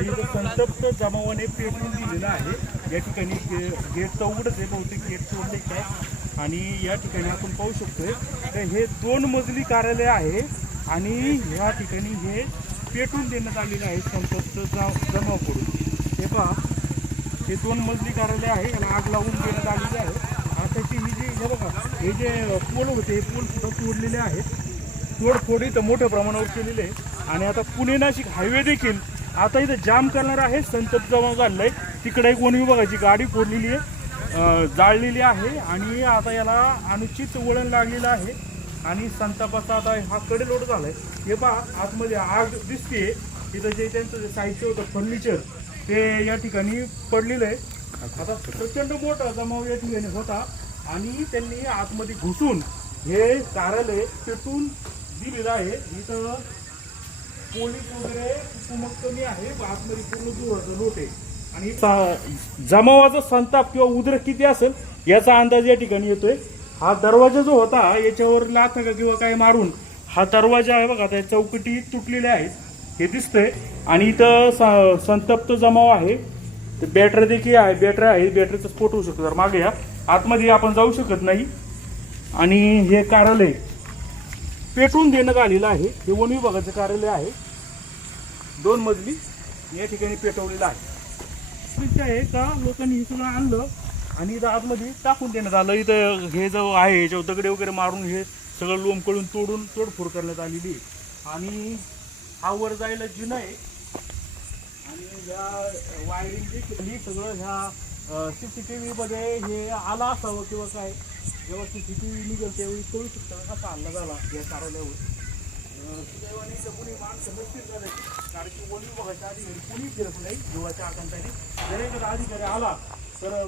तिथं संतप्त जमावाने पेटून दिलेलं आहे. या ठिकाणी गे- गेट तर उघडच आहे बहुतेक गेट सोडले आहे. आणि या ठिकाणी आपण पाहू शकतोय. तर हे दोन मजली कार्यालय आहे. आणि या ठिकाणी हे पेटून देण्यात आलेलं आहे संतप्त जा- जमावाकडून. हे पहा. हे दोन मजली कार्यालय आहे. याला आग लावून देण्यात आलेली आहे. आताची ही जी हे बघा. हे जे पोल होते हे पोल सुद्धा तोडलेले आहेत. तोडफोड इथं मोठ्या प्रमाणावर केलेले आहे. आणि आता पुणे नाशिक हायवे देखील आता इथं जाम करणार आहे. संतत जमा झालेलं आहे तिकडे एक वन विभागाची गाडी फोडलेली आहे. जाळलेली आहे आणि आता याला अनुचित वळण लागलेलं आहे. आणि संतापाचा आता हा कडेलोट झालाय. हे पहा आतमध्ये आग दिसते तिथं जे त्यांचं जे साहित्य होतं फर्निचर ते या ठिकाणी पडलेलं आहे. आता प्रचंड मोठा जमाव या ठिकाणी होता. आणि त्यांनी आतमध्ये घुसून हे कार्यालय पेटून दिलेलं आहे. इथं पोलीस वगैरे कुमक कमी आहे आतमध्ये पूर्ण जोराचं लोट आहे. आणि जमावाचा संताप किंवा उद्रेक किती असेल याचा अंदाज या ठिकाणी येतोय. हा दरवाजा जो होता याच्यावर लाथा का किंवा काय मारून हा दरवाजा आहे बघा त्या चौकटी तुटलेल्या आहेत हे दिसतंय. आणि इथं स- संतप्त जमाव आहे. तर बॅटरी देखील आहे बॅटरी आहे बॅटरीचा स्फोट होऊ शकतो. तर मागे या आतमध्ये आपण जाऊ शकत नाही. आणि हे कार्यालय पेटवून देण्यात आलेलं आहे. हे वन विभागाचं कार्यालय आहे. दोन मजली या ठिकाणी पेटवलेलं आहे. आहे का लोकांनी हे आणलं आणि इथं आतमध्ये टाकून देण्यात आलं. इथं हे जो आहे ह्याच्यावर दगडे वगैरे मारून हे सगळं लोंबकळून तोडून तोडफोड करण्यात आलेली आहे. आणि हा वर जायला जिन आहे. आणि ह्या वायरिंग जे सगळं ह्या सी सी टी व्हीमध्ये हे आला असावं किंवा काय? जेव्हा सी सी टी व्ही निघेल त्यावेळी कळू शकतं असा हल्ला झाला या कार्यालयावर सुदैवाने कुणी माणसं नसतील झाले कारण की वन बघायच्या आधी कोणी फिरत नाही. जीवाच्या आकांताने जर एखादा अधिकारी आला तर